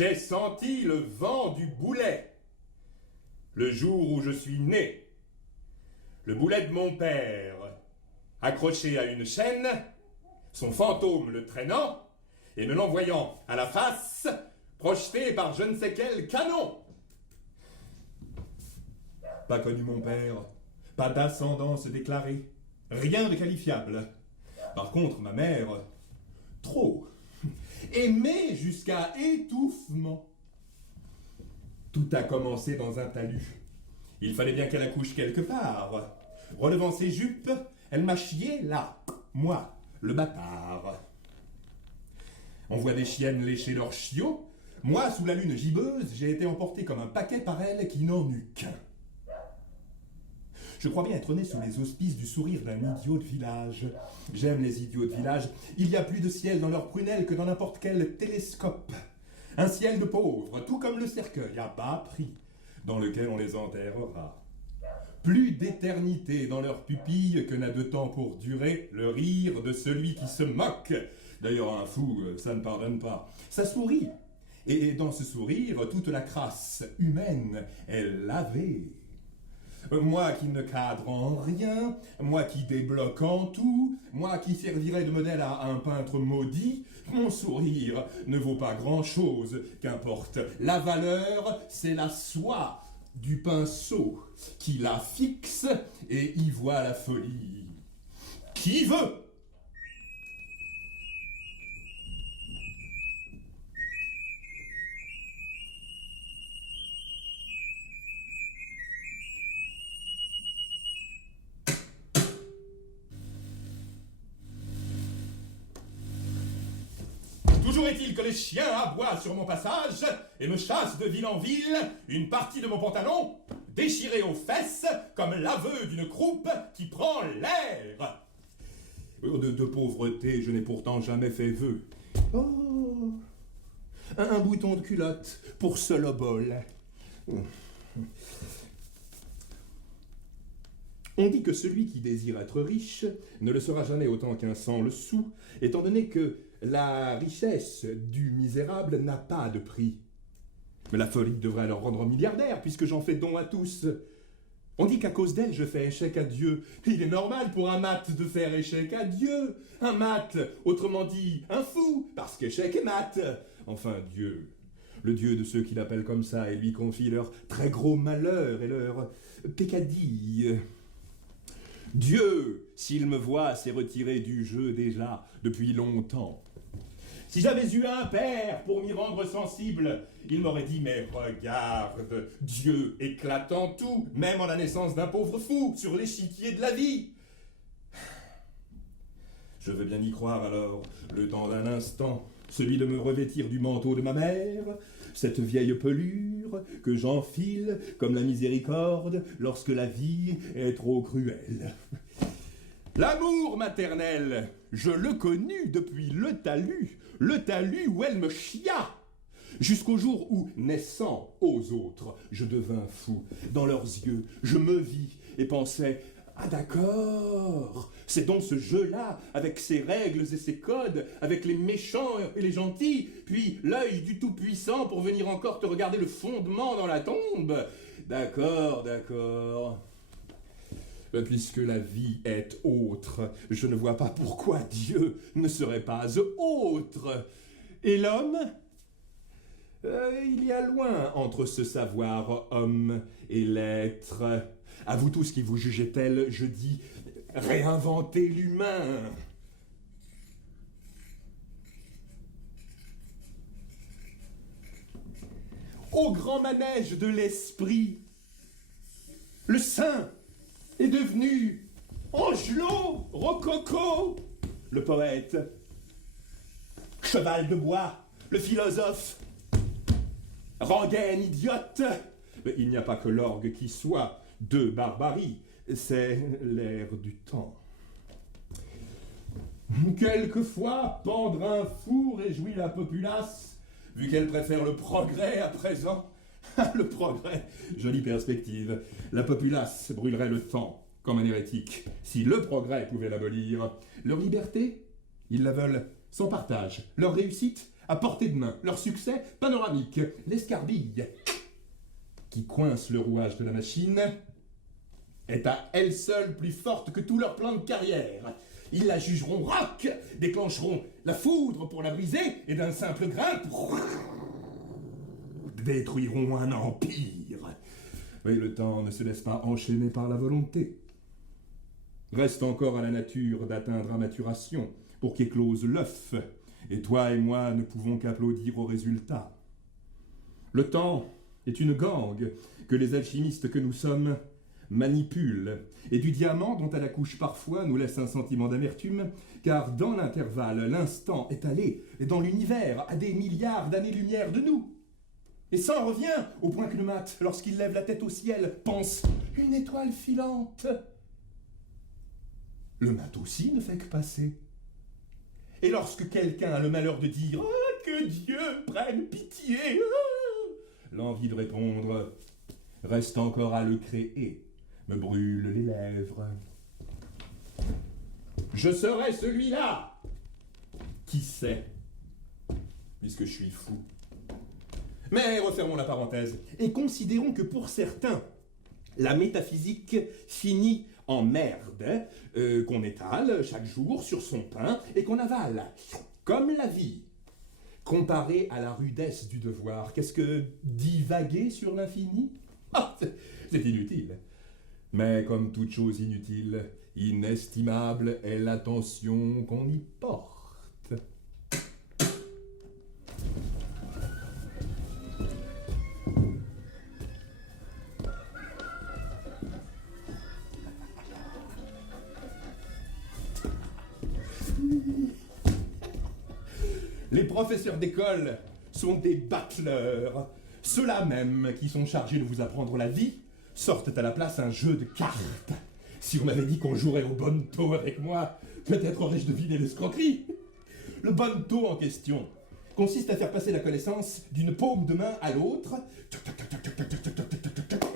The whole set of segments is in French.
J'ai senti le vent du boulet, le jour où je suis né. Le boulet de mon père, accroché à une chaîne, son fantôme le traînant, et me l'envoyant à la face, projeté par je ne sais quel canon. Pas connu mon père, pas d'ascendance déclarée, rien de qualifiable. Par contre, ma mère, trop, aimée jusqu'à étouffement. Tout a commencé dans un talus. Il fallait bien qu'elle accouche quelque part. Relevant ses jupes, elle m'a chié là, moi, le bâtard. On voit des chiennes lécher leurs chiots. Moi, sous la lune gibbeuse, j'ai été emporté comme un paquet par elle qui n'en eut qu'un. Je crois bien être né sous les auspices du sourire d'un idiot de village. J'aime les idiots de village. Il y a plus de ciel dans leurs prunelles que dans n'importe quel télescope. Un ciel de pauvres, tout comme le cercueil à bas prix, dans lequel on les enterrera. Plus d'éternité dans leurs pupilles que n'a de temps pour durer le rire de celui qui se moque. D'ailleurs, un fou, ça ne pardonne pas. Ça sourit. Et dans ce sourire, toute la crasse humaine est lavée. Moi qui ne cadre en rien, moi qui débloque en tout, moi qui servirais de modèle à un peintre maudit, mon sourire ne vaut pas grand-chose, qu'importe. La valeur, c'est la soie du pinceau qui la fixe et y voit la folie. Qui veut ? Toujours est-il que les chiens aboient sur mon passage et me chassent de ville en ville, une partie de mon pantalon déchirée aux fesses comme l'aveu d'une croupe qui prend l'air. De pauvreté, je n'ai pourtant jamais fait vœu. Oh, un bouton de culotte pour ce lobol. On dit que celui qui désire être riche ne le sera jamais autant qu'un sans le sou, étant donné que la richesse du misérable n'a pas de prix. Mais la folie devrait alors rendre milliardaire, puisque j'en fais don à tous. On dit qu'à cause d'elle, je fais échec à Dieu. Il est normal pour un mat de faire échec à Dieu. Un mat, autrement dit, un fou, parce qu'échec est mat. Enfin, Dieu, le Dieu de ceux qui l'appellent comme ça et lui confient leurs très gros malheurs et leurs peccadilles. Dieu, s'il me voit, s'est retiré du jeu déjà depuis longtemps. Si j'avais eu un père pour m'y rendre sensible, il m'aurait dit « Mais regarde, Dieu éclatant tout, même en la naissance d'un pauvre fou, sur l'échiquier de la vie !» Je veux bien y croire alors, le temps d'un instant, celui de me revêtir du manteau de ma mère, cette vieille pelure que j'enfile comme la miséricorde lorsque la vie est trop cruelle. L'amour maternel, je le connus depuis le talus où elle me chia, jusqu'au jour où, naissant aux autres, je devins fou. Dans leurs yeux, je me vis et pensais « Ah d'accord, c'est donc ce jeu-là, avec ses règles et ses codes, avec les méchants et les gentils, puis l'œil du Tout-Puissant pour venir encore te regarder le fondement dans la tombe. D'accord, d'accord. Puisque la vie est autre, je ne vois pas pourquoi Dieu ne serait pas autre. Et l'homme ? Il y a loin entre ce savoir homme et l'être. À vous tous qui vous jugez tel, je dis réinventer l'humain. Au grand manège de l'esprit, le saint est devenu Angelot Rococo, le poète, cheval de bois, le philosophe, rengaine idiote. Mais il n'y a pas que l'orgue qui soit de barbarie, c'est l'air du temps. Quelquefois, pendre un fou réjouit la populace, vu qu'elle préfère le progrès à présent. Le progrès, jolie perspective. La populace brûlerait le temps, comme un hérétique, si le progrès pouvait l'abolir. Leur liberté, ils la veulent sans partage. Leur réussite, à portée de main, leur succès panoramique, l'escarbille qui coince le rouage de la machine est à elle seule plus forte que tous leurs plans de carrière. Ils la jugeront rock, déclencheront la foudre pour la briser, et d'un simple grain, détruiront un empire. Mais le temps ne se laisse pas enchaîner par la volonté. Reste encore à la nature d'atteindre à maturation pour qu'éclose l'œuf, et toi et moi ne pouvons qu'applaudir au résultat. Le temps est une gangue que les alchimistes que nous sommes manipulent, et du diamant dont elle accouche parfois nous laisse un sentiment d'amertume, car dans l'intervalle, l'instant est allé dans l'univers à des milliards d'années-lumière de nous. Et ça en revient au point que le mat, lorsqu'il lève la tête au ciel, pense une étoile filante. Le mat aussi ne fait que passer. Et lorsque quelqu'un a le malheur de dire « Oh, que Dieu prenne pitié !» l'envie de répondre « Reste encore à le créer », me brûle les lèvres. Je serai celui-là. Qui sait, puisque je suis fou. Mais refermons la parenthèse et considérons que pour certains, la métaphysique finit en merde, qu'on étale chaque jour sur son pain et qu'on avale, comme la vie. Comparé à la rudesse du devoir, qu'est-ce que divaguer sur l'infini? Ah, c'est inutile. Mais comme toute chose inutile, inestimable est l'attention qu'on y porte. Les professeurs d'école sont des battleurs. Ceux-là même qui sont chargés de vous apprendre la vie sortent à la place un jeu de cartes. Si on m'avait dit qu'on jouerait au bonneto avec moi, peut-être aurais-je deviné l'escroquerie. Le bonneto en question consiste à faire passer la connaissance d'une paume de main à l'autre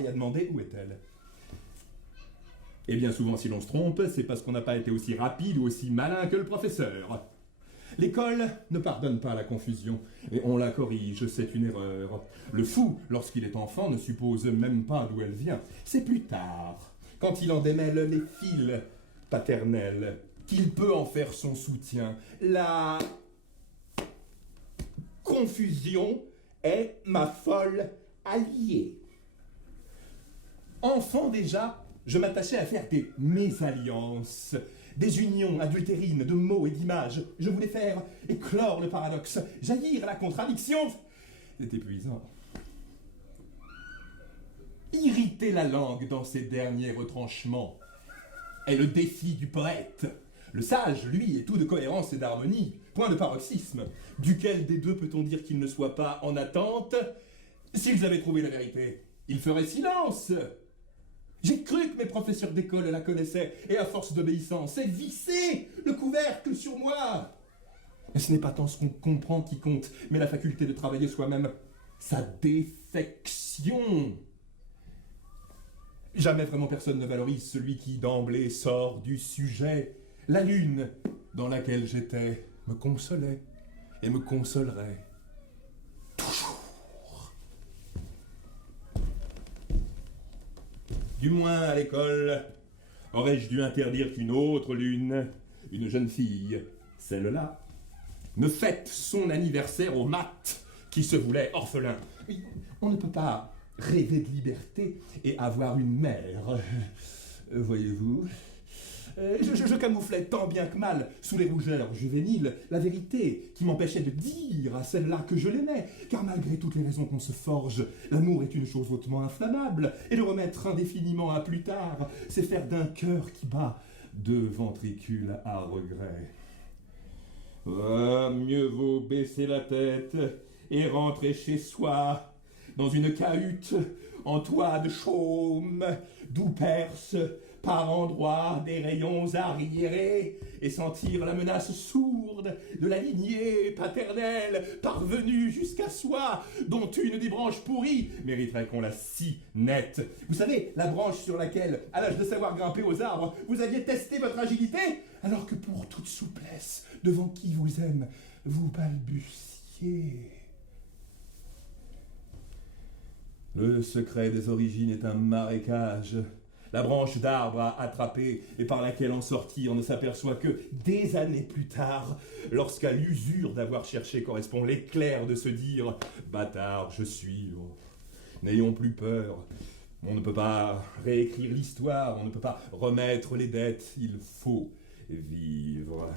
et à demander où est-elle. Et bien souvent, si l'on se trompe, c'est parce qu'on n'a pas été aussi rapide ou aussi malin que le professeur. L'école ne pardonne pas la confusion, et on la corrige, c'est une erreur. Le fou, lorsqu'il est enfant, ne suppose même pas d'où elle vient. C'est plus tard, quand il en démêle les fils paternels, qu'il peut en faire son soutien. La confusion est ma folle alliée. Enfant déjà, je m'attachais à faire des mésalliances, des unions adultérines de mots et d'images. Je voulais faire éclore le paradoxe, jaillir la contradiction. C'est épuisant. Irriter la langue dans ses derniers retranchements est le défi du poète. Le sage, lui, est tout de cohérence et d'harmonie, point de paroxysme. Duquel des deux peut-on dire qu'il ne soit pas en attente? S'ils avaient trouvé la vérité, ils feraient silence. J'ai cru que mes professeurs d'école la connaissaient, et à force d'obéissance, c'est vissé le couvercle sur moi. Et ce n'est pas tant ce qu'on comprend qui compte, mais la faculté de travailler soi-même, sa défection. Jamais vraiment personne ne valorise celui qui d'emblée sort du sujet. La lune dans laquelle j'étais me consolait et me consolerait toujours. Du moins à l'école, aurais-je dû interdire qu'une autre lune, une jeune fille, celle-là, ne fête son anniversaire au mat qui se voulait orphelin. Oui, on ne peut pas rêver de liberté et avoir une mère. Voyez-vous, je camouflais tant bien que mal, sous les rougeurs juvéniles, la vérité qui m'empêchait de dire à celle-là que je l'aimais, car malgré toutes les raisons qu'on se forge, l'amour est une chose hautement inflammable, et le remettre indéfiniment à plus tard, c'est faire d'un cœur qui bat 2 ventricules à regret. Ah, mieux vaut baisser la tête et rentrer chez soi, dans une cahute en toit de chaume, d'où percent par endroits des rayons arriérés, et sentir la menace sourde de la lignée paternelle parvenue jusqu'à soi, dont une des branches pourries mériterait qu'on la scie nette. Vous savez, la branche sur laquelle, à l'âge de savoir grimper aux arbres, vous aviez testé votre agilité, alors que pour toute souplesse, devant qui vous aime, vous balbutiez. pieds. Le secret des origines est un marécage, la branche d'arbre à attraper et par laquelle en sortir ne s'aperçoit que des années plus tard, lorsqu'à l'usure d'avoir cherché correspond l'éclair de se dire « Bâtard, je suis, oh, n'ayons plus peur ». On ne peut pas réécrire l'histoire, on ne peut pas remettre les dettes, il faut vivre.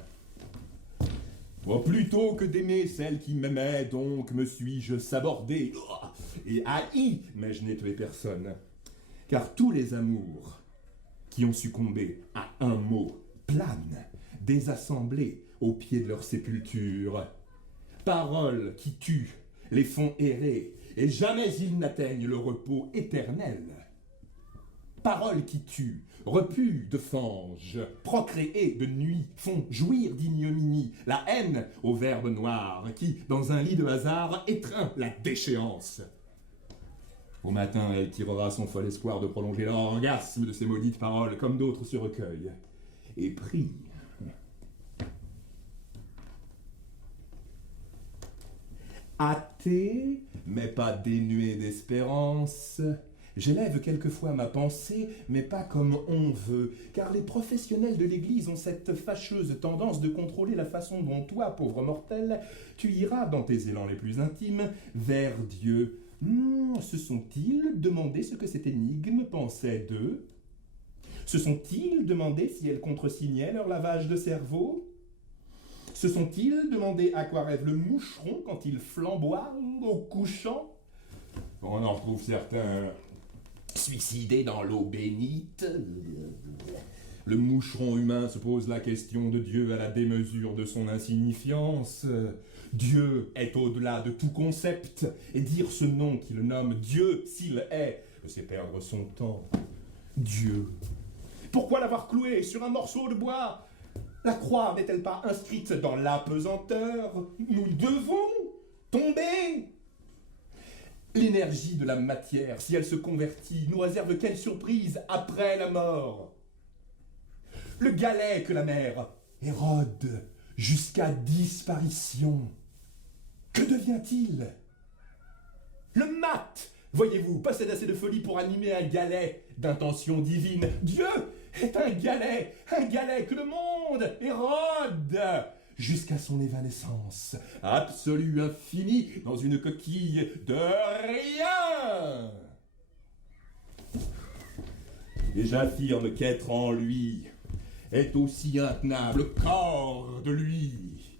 Bon, plutôt que d'aimer celle qui m'aimait, donc me suis-je sabordé et haï, mais je n'ai tué personne. Car tous les amours qui ont succombé à un mot planent, désassemblés au pied de leur sépulture. Paroles qui tuent, les font errer, et jamais ils n'atteignent le repos éternel. Paroles qui tuent, repues de fange, procréées de nuit, font jouir d'ignominie, la haine au verbe noir, qui, dans un lit de hasard, étreint la déchéance. Au matin, elle tirera son fol espoir de prolonger l'orgasme de ces maudites paroles, comme d'autres se recueillent, et prient. Athée, mais pas dénué d'espérance, j'élève quelquefois ma pensée, mais pas comme on veut, car les professionnels de l'Église ont cette fâcheuse tendance de contrôler la façon dont toi, pauvre mortel, tu iras, dans tes élans les plus intimes, vers Dieu. Se sont-ils demandé ce que cette énigme pensait d'eux? Se sont-ils demandé si elle contresignait leur lavage de cerveau? Se sont-ils demandé à quoi rêve le moucheron quand il flamboie au couchant? On en retrouve certains suicidés dans l'eau bénite. Le moucheron humain se pose la question de Dieu à la démesure de son insignifiance. Dieu est au-delà de tout concept, et dire ce nom qu'il nomme Dieu, s'il est, c'est perdre son temps. Dieu. Pourquoi l'avoir cloué sur un morceau de bois? La croix n'est-elle pas inscrite dans l'apesanteur? Nous devons tomber. L'énergie de la matière, si elle se convertit, nous réserve quelle surprise après la mort? Le galet que la mer érode jusqu'à disparition, que devient-il? Le mat, voyez-vous, possède assez de folie pour animer un galet d'intention divine. Dieu est un galet que le monde érode jusqu'à son évanescence, absolue, infinie, dans une coquille de rien. Et j'affirme qu'être en lui est aussi intenable qu'hors de lui.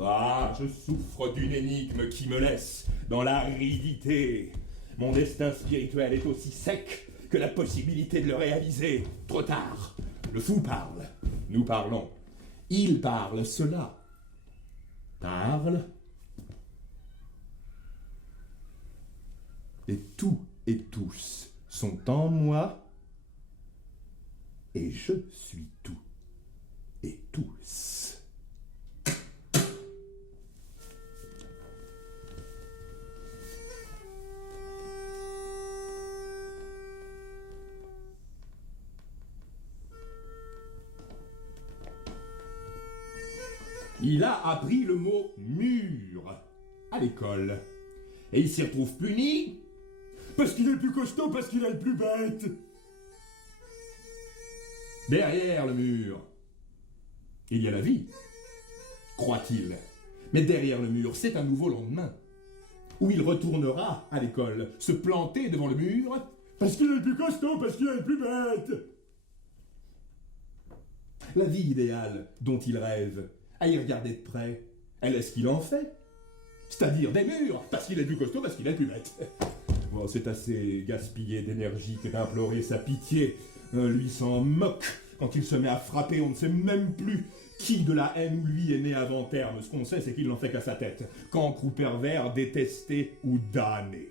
Ah, je souffre d'une énigme qui me laisse dans l'aridité. Mon destin spirituel est aussi sec que la possibilité de le réaliser. Trop tard. Le fou parle. Nous parlons. Il parle. Cela parle. Et tout et tous sont en moi. Et je suis tout et tous. Il a appris le mot mur à l'école. Et il s'y retrouve puni parce qu'il est le plus costaud, parce qu'il est le plus bête. Derrière le mur, il y a la vie, croit-il. Mais derrière le mur, c'est un nouveau lendemain, où il retournera à l'école, se planter devant le mur, parce qu'il est le plus costaud, parce qu'il est le plus bête. La vie idéale dont il rêve, à y regarder de près, elle est ce qu'il en fait. C'est-à-dire des murs, parce qu'il est le plus costaud, parce qu'il est le plus bête. Bon, c'est assez gaspillé d'énergie que d'implorer sa pitié. Lui s'en moque quand il se met à frapper, on ne sait même plus qui de la haine ou lui est né avant terme. Ce qu'on sait, c'est qu'il n'en fait qu'à sa tête. Cancre ou pervers, détesté ou damné.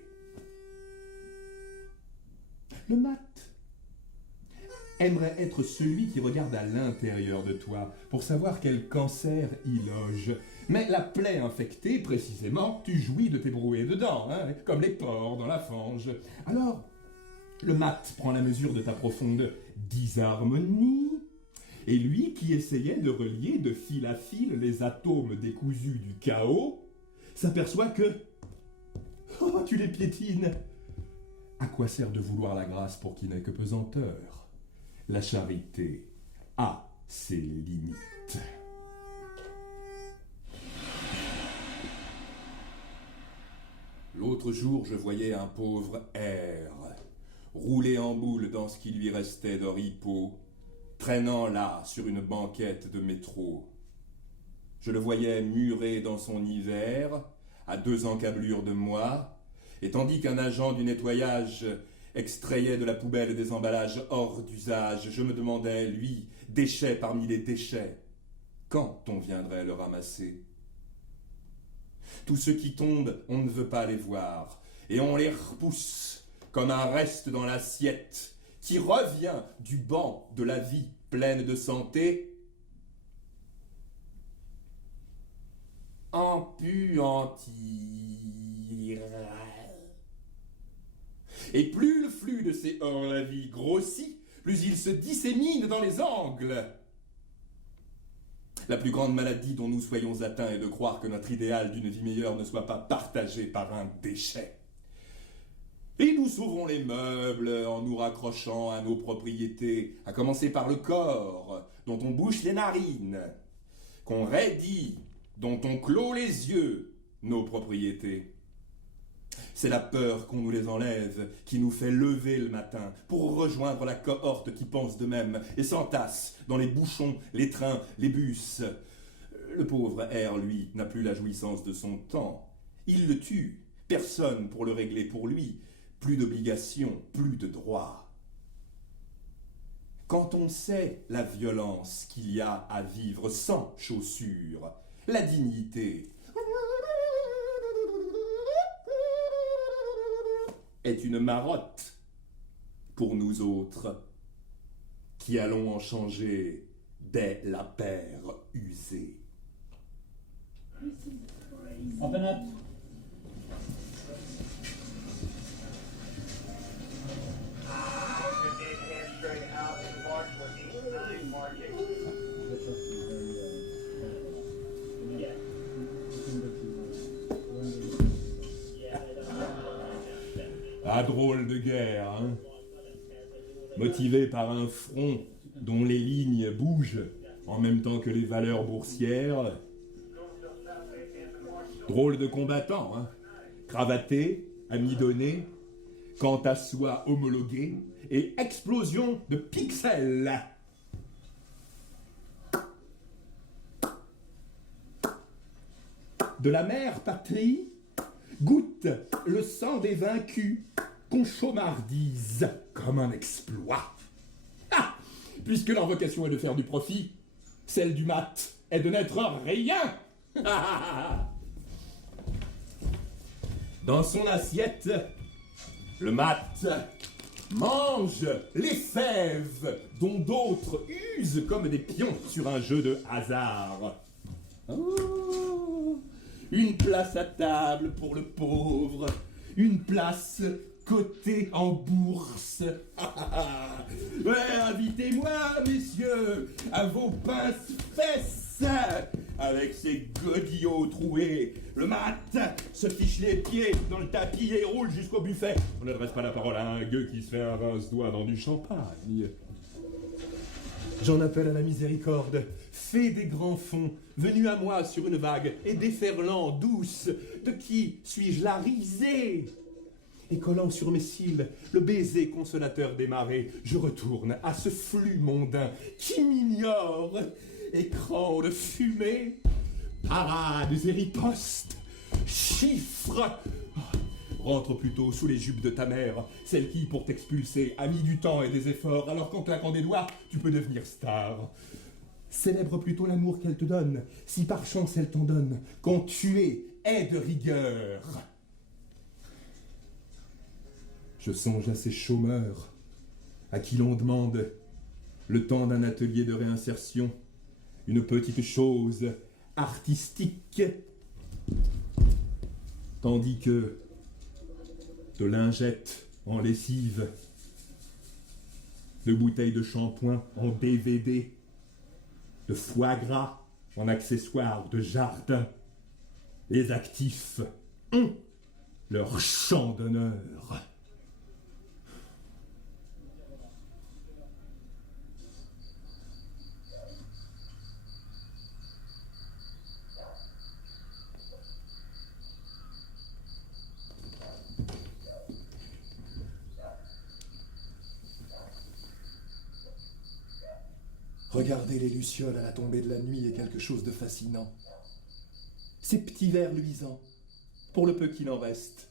Le mat aimerait être celui qui regarde à l'intérieur de toi pour savoir quel cancer y loge. Mais la plaie infectée, précisément, tu jouis de t'ébrouer dedans, hein, comme les porcs dans la fange. Alors, le mat prend la mesure de ta profonde disharmonie, et lui qui essayait de relier de fil à fil les atomes décousus du chaos, s'aperçoit que... Oh, tu les piétines. À quoi sert de vouloir la grâce pour qui n'est que pesanteur? La charité a ses limites. L'autre jour, je voyais un pauvre R, roulé en boule dans ce qui lui restait d'oripeau, traînant là sur une banquette de métro. Je le voyais muré dans son hiver, à 2 encablures de moi, et tandis qu'un agent du nettoyage extrayait de la poubelle des emballages hors d'usage, je me demandais, lui, déchet parmi les déchets, quand on viendrait le ramasser? Tous ceux qui tombent, on ne veut pas les voir, et on les repousse comme un reste dans l'assiette qui revient du banc de la vie pleine de santé, empuantir. Et plus le flux de ces hors-la-vie grossit, plus il se dissémine dans les angles. La plus grande maladie dont nous soyons atteints est de croire que notre idéal d'une vie meilleure ne soit pas partagé par un déchet. Et nous sauvons les meubles en nous raccrochant à nos propriétés, à commencer par le corps, dont on bouche les narines, qu'on raidit, dont on clôt les yeux, nos propriétés. C'est la peur qu'on nous les enlève qui nous fait lever le matin pour rejoindre la cohorte qui pense de même et s'entasse dans les bouchons, les trains, les bus. Le pauvre R, lui, n'a plus la jouissance de son temps. Il le tue, personne pour le régler pour lui. Plus d'obligations, plus de droits. Quand on sait la violence qu'il y a à vivre sans chaussures, la dignité est une marotte pour nous autres qui allons en changer dès la paire usée. Open up. Ah, drôle de guerre, hein? Motivé par un front dont les lignes bougent en même temps que les valeurs boursières. Drôle de combattant, hein? Cravaté, amidonné, quant à soi homologué, et explosion de pixels. De la mère patrie goûte le sang des vaincus qu'on chaumardise comme un exploit. Ah, puisque leur vocation est de faire du profit, celle du mat est de n'être rien. Dans son assiette, le mat mange les fèves dont d'autres usent comme des pions sur un jeu de hasard. Oh, une place à table pour le pauvre, une place cotée en bourse. Ouais, invitez-moi, messieurs, à vos pinces-fesses, avec ces godillots troués. Le mat se fiche les pieds dans le tapis et roule jusqu'au buffet. On n'adresse pas la parole à un gueux qui se fait un rince-doigt dans du champagne. J'en appelle à la miséricorde, fée des grands fonds, venue à moi sur une vague et déferlant douce, de qui suis-je la risée? Et collant sur mes cils le baiser consolateur des marées, je retourne à ce flux mondain qui m'ignore. Écran de fumée, parades et ripostes, chiffres. Rentre plutôt sous les jupes de ta mère, celle qui, pour t'expulser, a mis du temps et des efforts, alors qu'en claquant des doigts, tu peux devenir star. Célèbre plutôt l'amour qu'elle te donne, si par chance elle t'en donne, qu'en tuer est de rigueur. Je songe à ces chômeurs, à qui l'on demande le temps d'un atelier de réinsertion, une petite chose artistique, tandis que de lingettes en lessive, de bouteilles de shampoing en DVD, de foie gras en accessoires de jardin, Les actifs ont leur champ d'honneur. Regarder les lucioles à la tombée de la nuit est quelque chose de fascinant. Ces petits vers luisants, pour le peu qu'il en reste,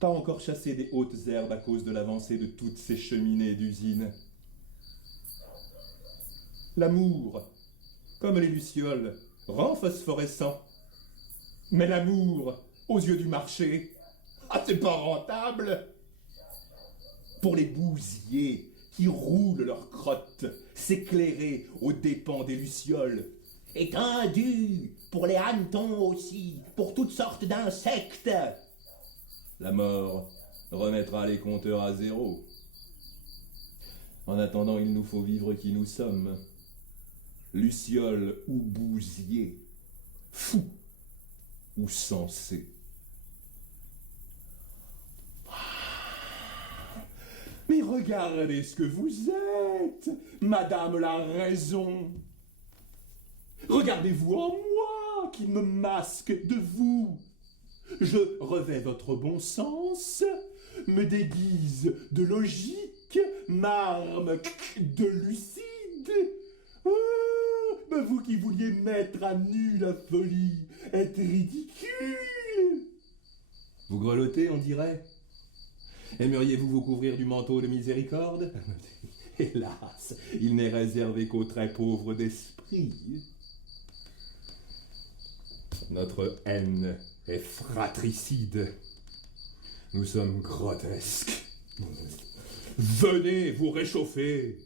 pas encore chassés des hautes herbes à cause de l'avancée de toutes ces cheminées d'usines. L'amour, comme les lucioles, rend phosphorescent. Mais l'amour, aux yeux du marché, c'est pas rentable. Pour les bousiers qui roulent leurs crottes, s'éclairer aux dépens des lucioles. Étendu, pour les hannetons aussi, pour toutes sortes d'insectes. La mort remettra les compteurs à zéro. En attendant, il nous faut vivre qui nous sommes. Lucioles ou bousiers, fous ou sensés. Mais regardez ce que vous êtes, Madame la Raison. Regardez-vous en moi qui me masque de vous. Je revêt votre bon sens, me déguise de logique, m'arme de lucide. Oh, mais vous qui vouliez mettre à nu la folie, êtes ridicule. Vous grelottez, on dirait. Aimeriez-vous vous couvrir du manteau de miséricorde? Hélas, il n'est réservé qu'aux très pauvres d'esprit. Notre haine est fratricide. Nous sommes grotesques. Venez vous réchauffer.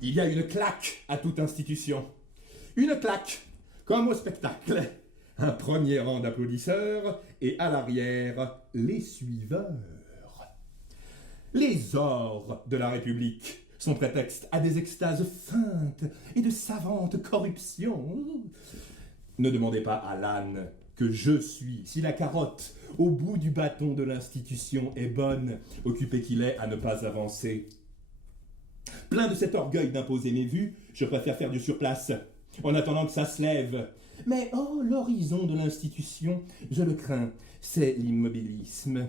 Il y a une claque à toute institution. Une claque, comme au spectacle. Un premier rang d'applaudisseurs et à l'arrière, les suiveurs. Les ors de la République sont prétexte à des extases feintes et de savantes corruptions. Ne demandez pas à l'âne que je suis, si la carotte au bout du bâton de l'institution est bonne, occupé qu'il est à ne pas avancer. Plein de cet orgueil d'imposer mes vues, je préfère faire du surplace, en attendant que ça se lève. Mais oh, l'horizon de l'institution, je le crains, c'est l'immobilisme.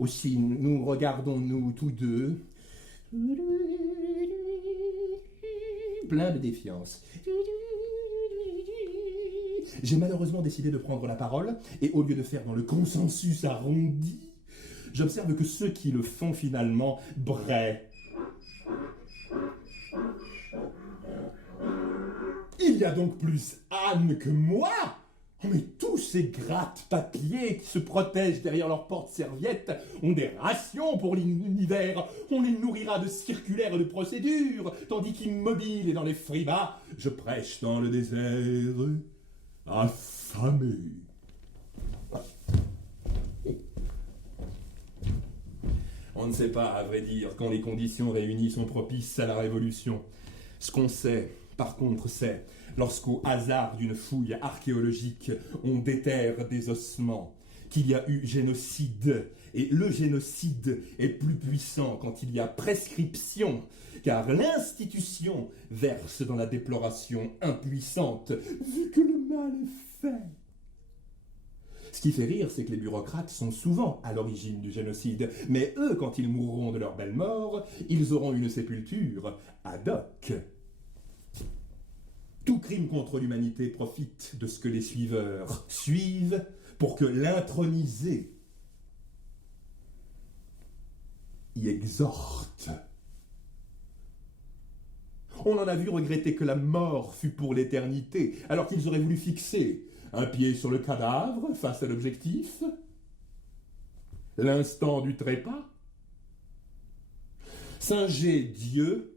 Aussi, nous regardons-nous tous deux, plein de défiance. J'ai malheureusement décidé de prendre la parole, et au lieu de faire dans le consensus arrondi, j'observe que ceux qui le font finalement braient. Il y a donc plus âne que moi. Oh, mais tous ces gratte-papiers qui se protègent derrière leurs porte-serviettes ont des rations pour l'univers. On les nourrira de circulaires et de procédures, tandis qu'immobile et dans les fribas, je prêche dans le désert affamé. On ne sait pas, à vrai dire, quand les conditions réunies sont propices à la révolution. Ce qu'on sait, par contre, c'est lorsqu'au hasard d'une fouille archéologique, on déterre des ossements, qu'il y a eu génocide. Et le génocide est plus puissant quand il y a prescription, car l'institution verse dans la déploration impuissante, vu que le mal est fait. Ce qui fait rire, c'est que les bureaucrates sont souvent à l'origine du génocide, mais eux, quand ils mourront de leur belle mort, ils auront une sépulture ad hoc. Tout crime contre l'humanité profite de ce que les suiveurs suivent pour que l'intronisé y exhorte. On en a vu regretter que la mort fût pour l'éternité, alors qu'ils auraient voulu fixer un pied sur le cadavre face à l'objectif, l'instant du trépas. Singer Dieu,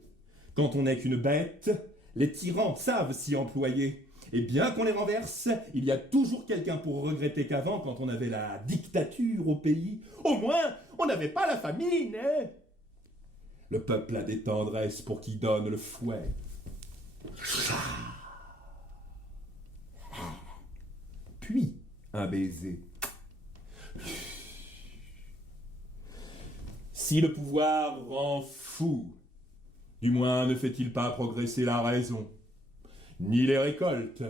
Quand on n'est qu'une bête, les tyrans savent s'y employer. Et bien qu'on les renverse, il y a toujours quelqu'un pour regretter qu'avant, quand on avait la dictature au pays, au moins, on n'avait pas la famine, hein. Le peuple a des tendresses pour qui donne le fouet. Puis, un baiser. Si le pouvoir rend fou, du moins ne fait-il pas progresser la raison, ni les récoltes.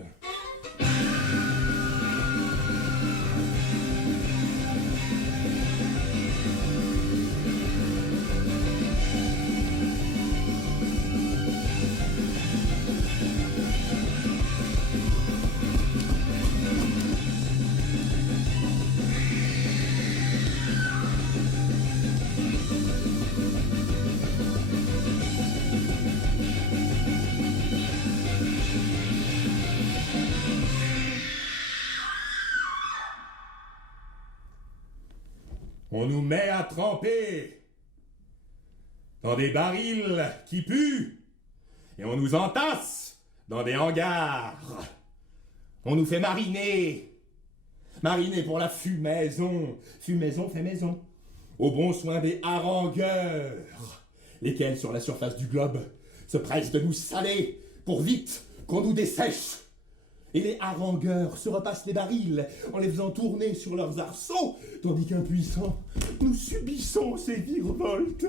On nous met à tremper dans des barils qui puent et on nous entasse dans des hangars. On nous fait mariner pour la fumaison. Fumaison fait maison. Au bon soin des harangueurs, lesquels sur la surface du globe se pressent de nous saler pour vite qu'on nous dessèche. Et les harangueurs se repassent les barils en les faisant tourner sur leurs arceaux, tandis qu'impuissants, nous subissons ces virevoltes.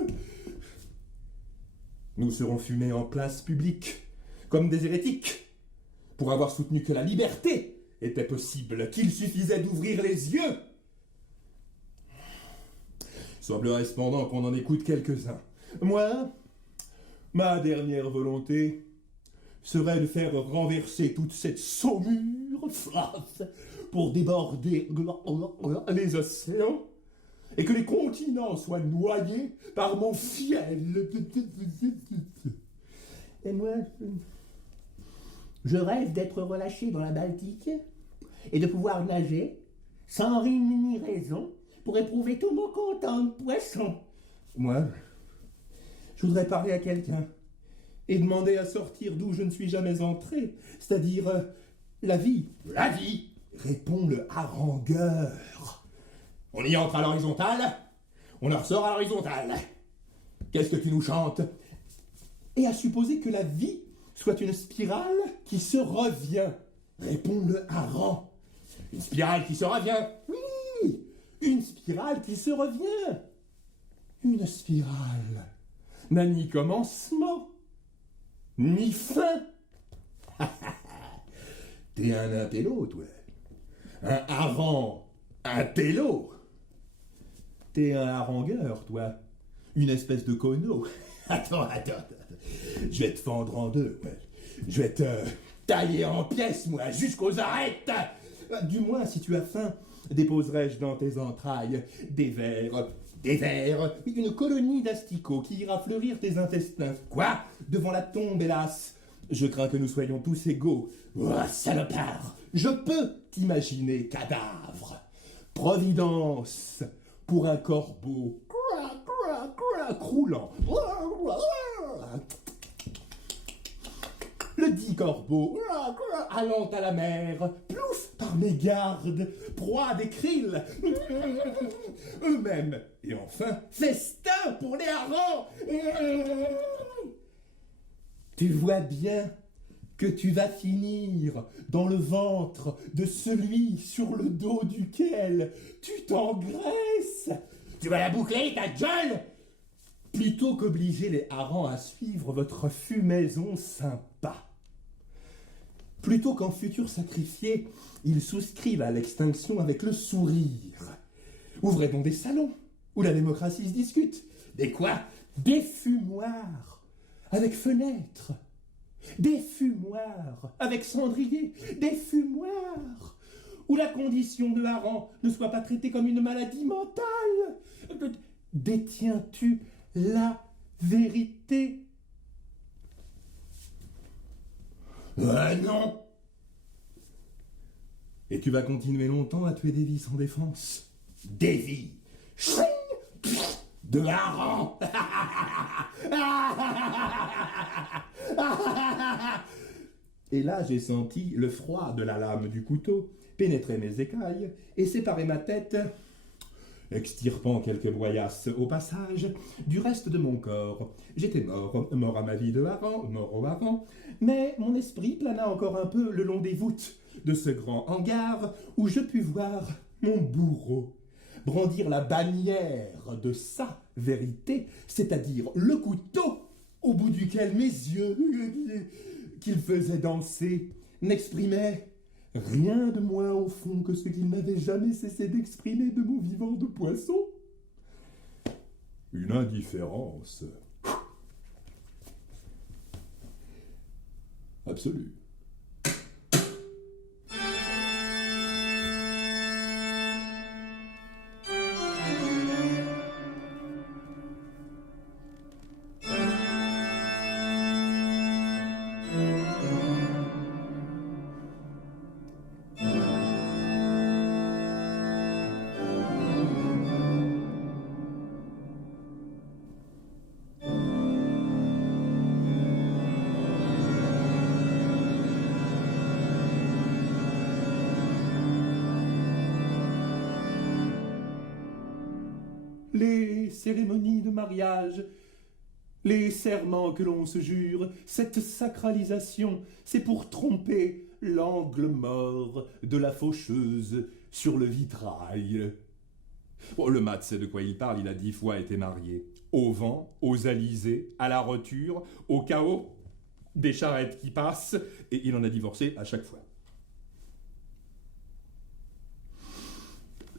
Nous serons fumés en place publique, comme des hérétiques, pour avoir soutenu que la liberté était possible, qu'il suffisait d'ouvrir les yeux. Semblerait cependant qu'on en écoute quelques-uns. Moi, ma dernière volonté serait de faire renverser toute cette saumure pour déborder les océans et que les continents soient noyés par mon fiel. Et moi, je rêve d'être relâché dans la Baltique et de pouvoir nager sans rime ni raison pour éprouver tout mon content de poisson. Moi, je voudrais parler à quelqu'un et demander à sortir d'où je ne suis jamais entré, c'est-à-dire la vie. La vie, Répond le harangueur. on y entre à l'horizontale, on en ressort à l'horizontale. Qu'est-ce que tu nous chantes? Et à supposer que la vie soit une spirale qui se revient. Répond le hareng. Une spirale qui se revient. Oui, une spirale qui se revient. Une spirale n'a ni commencement, ni fin. T'es un intello, toi. Un hareng, un télo. T'es un harangueur, toi. Une espèce de cono. Attends. Je vais te fendre en deux. Ouais. Je vais te tailler en pièces, moi, jusqu'aux arêtes. Du moins, si tu as faim, déposerai-je dans tes entrailles des vers, une colonie d'asticots qui ira fleurir tes intestins. Quoi? Devant la tombe, hélas. Je crains que nous soyons tous égaux. Oh, salopard! Je peux t'imaginer cadavre. Providence pour un corbeau croulant. Le dit corbeau allant à la mer, plouf par mégarde, proie des krills, eux-mêmes. Et enfin, festin pour les harengs. Tu vois bien que tu vas finir dans le ventre de celui sur le dos duquel tu t'engraisses. Tu vas la boucler, ta gueule! Plutôt qu'obliger les harengs à suivre votre fumaison sympa. Plutôt qu'en futur sacrifiés, ils souscrivent à l'extinction avec le sourire. Ouvrez donc des salons où la démocratie se discute. Des quoi? Des fumoirs avec fenêtres. Des fumoirs avec cendriers. Des fumoirs où la condition de hareng ne soit pas traitée comme une maladie mentale. Détiens-tu la vérité? Non! Et tu vas continuer longtemps à tuer des vies sans défense? Des vies! de hareng. Et là, j'ai senti le froid de la lame du couteau pénétrer mes écailles et séparer ma tête, extirpant quelques broyasses au passage du reste de mon corps. J'étais mort à ma vie de hareng, mort au hareng, mais mon esprit plana encore un peu le long des voûtes de ce grand hangar où je pus voir mon bourreau brandir la bannière de sa vérité, c'est-à-dire le couteau au bout duquel mes yeux, qu'il faisait danser, n'exprimaient rien de moins au fond que ce qu'il n'avait jamais cessé d'exprimer de mon vivant de poisson. Une indifférence absolue. Les cérémonies de mariage, les serments que l'on se jure, cette sacralisation, c'est pour tromper l'angle mort de la faucheuse sur le vitrail. Bon, le mat sait de quoi il parle, il a 10 fois été marié. Au vent, aux alizés, à la roture, au chaos, des charrettes qui passent, et il en a divorcé à chaque fois.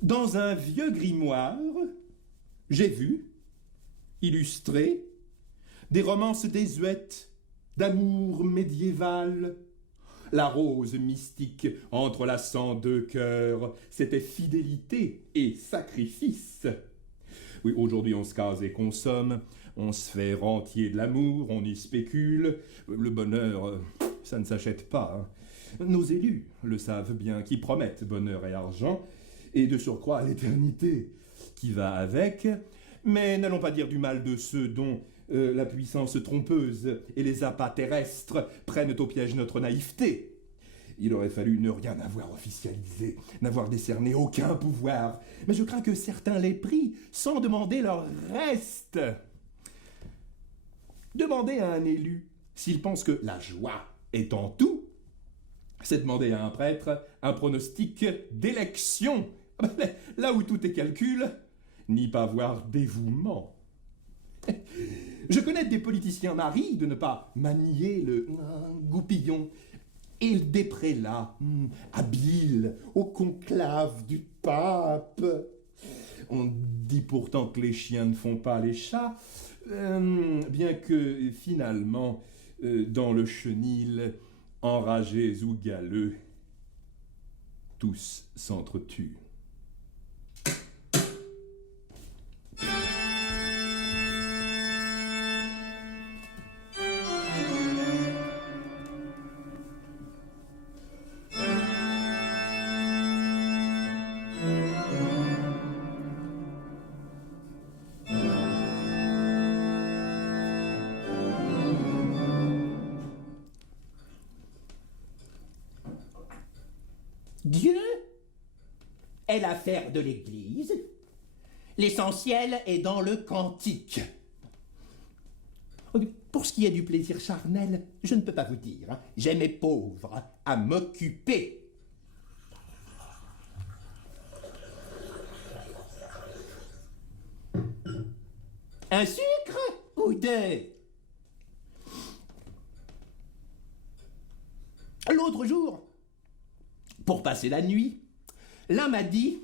Dans un vieux grimoire, j'ai vu, illustré, des romances désuètes d'amour médiéval. La rose mystique entrelaçant 2 cœurs, c'était fidélité et sacrifice. Oui, aujourd'hui on se case et consomme, on se fait rentier de l'amour, on y spécule. Le bonheur, ça ne s'achète pas. Hein. Nos élus le savent bien, qui promettent bonheur et argent, et de surcroît l'éternité qui va avec, mais n'allons pas dire du mal de ceux dont la puissance trompeuse et les appâts terrestres prennent au piège notre naïveté. Il aurait fallu ne rien avoir officialisé, n'avoir décerné aucun pouvoir, mais je crains que certains l'aient pris sans demander leur reste. Demandez à un élu s'il pense que la joie est en tout, c'est demander à un prêtre un pronostic d'élection. Là où tout est calcul, n'y pas voir dévouement. Je connais des politiciens maris de ne pas manier le goupillon, et des prélats habiles au conclave du pape. On dit pourtant que les chiens ne font pas les chats, bien que finalement, dans le chenil, enragés ou galeux, tous s'entretuent. Dieu est l'affaire de l'Église. L'essentiel est dans le cantique. Pour ce qui est du plaisir charnel, je ne peux pas vous dire. J'ai mes pauvres à m'occuper. Un sucre ou 2? L'autre jour, pour passer la nuit, l'un m'a dit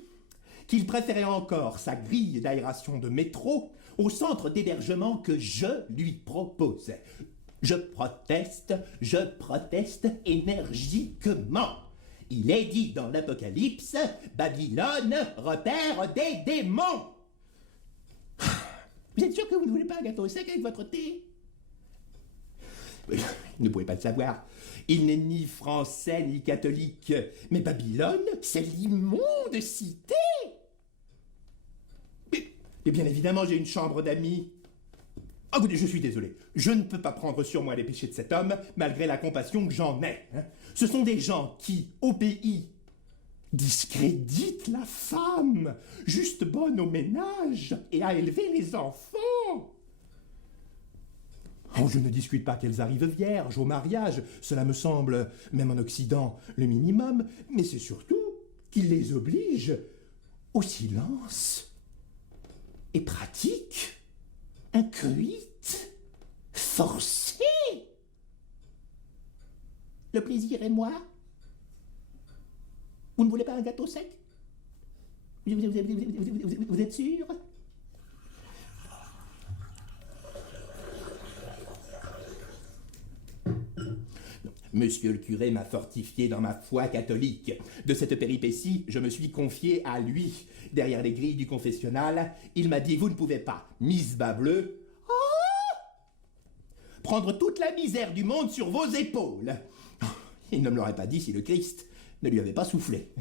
qu'il préférait encore sa grille d'aération de métro au centre d'hébergement que je lui proposais. Je proteste énergiquement. Il est dit dans l'Apocalypse, Babylone, repère des démons. Vous êtes sûr que vous ne voulez pas un gâteau sec avec votre thé? Vous ne pouvez pas le savoir. Il n'est ni français ni catholique. Mais Babylone, c'est l'immonde cité. Et bien évidemment, j'ai une chambre d'amis. Ah, écoutez, je suis désolé. Je ne peux pas prendre sur moi les péchés de cet homme, malgré la compassion que j'en ai. Hein. Ce sont des gens qui, au pays, discréditent la femme, juste bonne au ménage et à élever les enfants. Oh, je ne discute pas qu'elles arrivent vierges au mariage, cela me semble, même en Occident, le minimum, mais c'est surtout qu'ils les obligent au silence et pratiquent un cuit forcé. Le plaisir et moi? Vous ne voulez pas un gâteau sec? Vous êtes sûr? Monsieur le curé m'a fortifié dans ma foi catholique. De cette péripétie, je me suis confié à lui. Derrière les grilles du confessionnal, il m'a dit « Vous ne pouvez pas, Miss Bas-Bleu, prendre toute la misère du monde sur vos épaules. » Il ne me l'aurait pas dit si le Christ ne lui avait pas soufflé.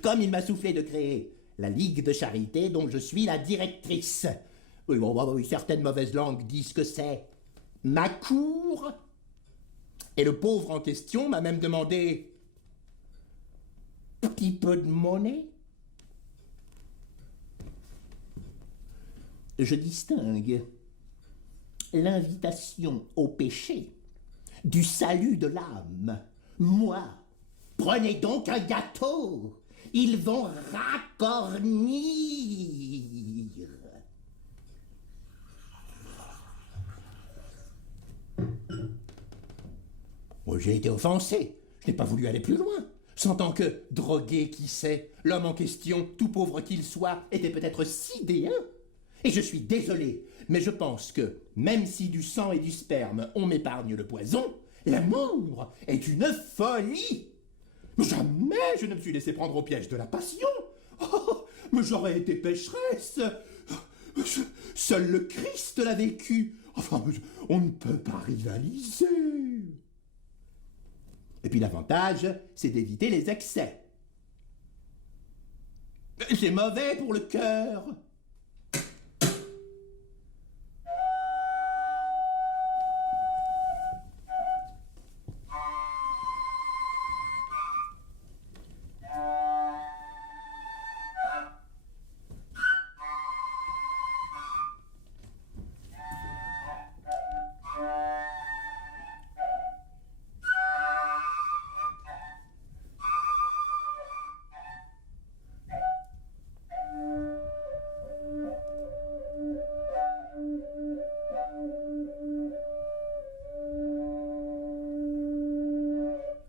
Comme il m'a soufflé de créer la Ligue de Charité dont je suis la directrice. Oui, oui, certaines mauvaises langues disent que c'est ma cour. Et le pauvre en question m'a même demandé petit peu de monnaie. Je distingue l'invitation au péché du salut de l'âme. Moi, prenez donc un gâteau. Ils vont racornir. Oh, j'ai été offensé. Je n'ai pas voulu aller plus loin. Sentant que, drogué qui sait, l'homme en question, tout pauvre qu'il soit, était peut-être sidéen. Et je suis désolé, mais je pense que, même si du sang et du sperme, on m'épargne le poison, l'amour est une folie. Jamais je ne me suis laissé prendre au piège de la passion. Oh, mais j'aurais été pécheresse. Seul le Christ l'a vécu. Enfin, on ne peut pas rivaliser. Et puis l'avantage, c'est d'éviter les excès. C'est mauvais pour le cœur.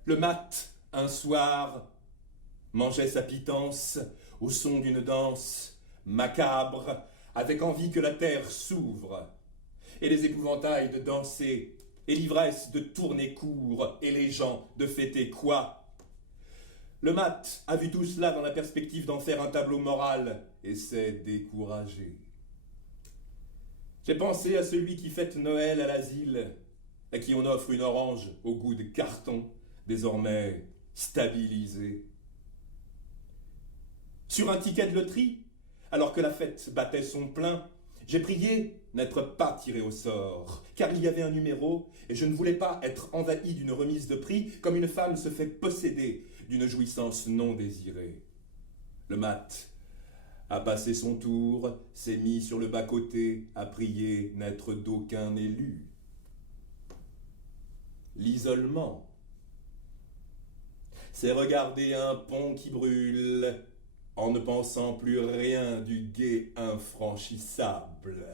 Le mat, un soir, mangeait sa pitance au son d'une danse macabre, avec envie que la terre s'ouvre, et les épouvantails de danser, et l'ivresse de tourner court, et les gens de fêter quoi? Le mat a vu tout cela dans la perspective d'en faire un tableau moral, et s'est découragé. J'ai pensé à celui qui fête Noël à l'asile, à qui on offre une orange au goût de carton, désormais stabilisé. Sur un ticket de loterie, alors que la fête battait son plein, j'ai prié n'être pas tiré au sort, car il y avait un numéro, et je ne voulais pas être envahi d'une remise de prix comme une femme se fait posséder d'une jouissance non désirée. Le mat a passé son tour, s'est mis sur le bas-côté, a prié n'être d'aucun élu. L'isolement, c'est regarder un pont qui brûle en ne pensant plus rien du gué infranchissable.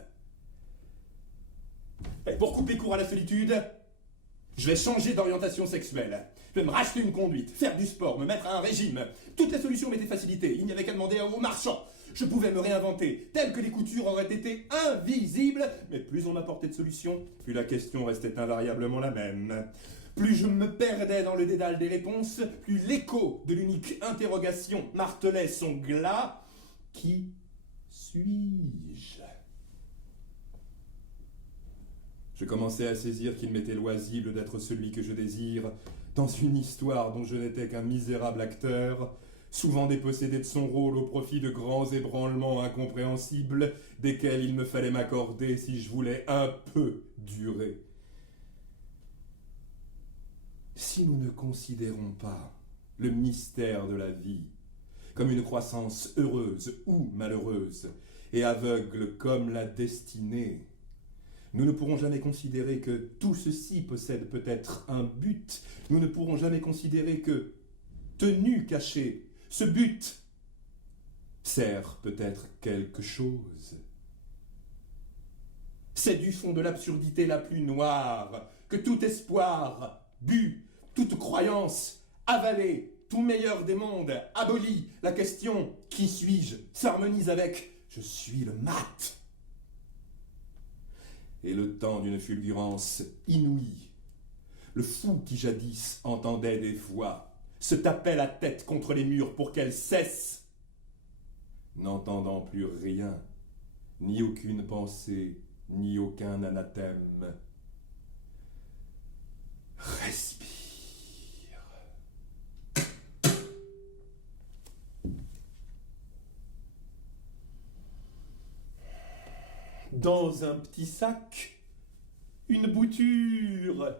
Et pour couper court à la solitude, je vais changer d'orientation sexuelle. Je vais me racheter une conduite, faire du sport, me mettre à un régime. Toutes les solutions m'étaient facilitées. Il n'y avait qu'à demander aux marchands. Je pouvais me réinventer, tel que les coutures auraient été invisibles. Mais plus on m'apportait de solutions, plus la question restait invariablement la même. Plus je me perdais dans le dédale des réponses, plus l'écho de l'unique interrogation martelait son glas. Qui suis-je? Je commençais à saisir qu'il m'était loisible d'être celui que je désire, dans une histoire dont je n'étais qu'un misérable acteur, souvent dépossédé de son rôle au profit de grands ébranlements incompréhensibles, desquels il me fallait m'accorder si je voulais un peu durer. Si nous ne considérons pas le mystère de la vie comme une croissance heureuse ou malheureuse, et aveugle comme la destinée, nous ne pourrons jamais considérer que tout ceci possède peut-être un but. Nous ne pourrons jamais considérer que, tenu caché, ce but sert peut-être quelque chose. C'est du fond de l'absurdité la plus noire que tout espoir, but, toute croyance, avalée, tout meilleur des mondes, abolie, la question « Qui suis-je » s'harmonise avec « Je suis le mat ». Et le temps d'une fulgurance inouïe, le fou qui jadis entendait des voix se tapait la tête contre les murs pour qu'elles cessent, n'entendant plus rien, ni aucune pensée, ni aucun anathème. Respire. Dans un petit sac, une bouture,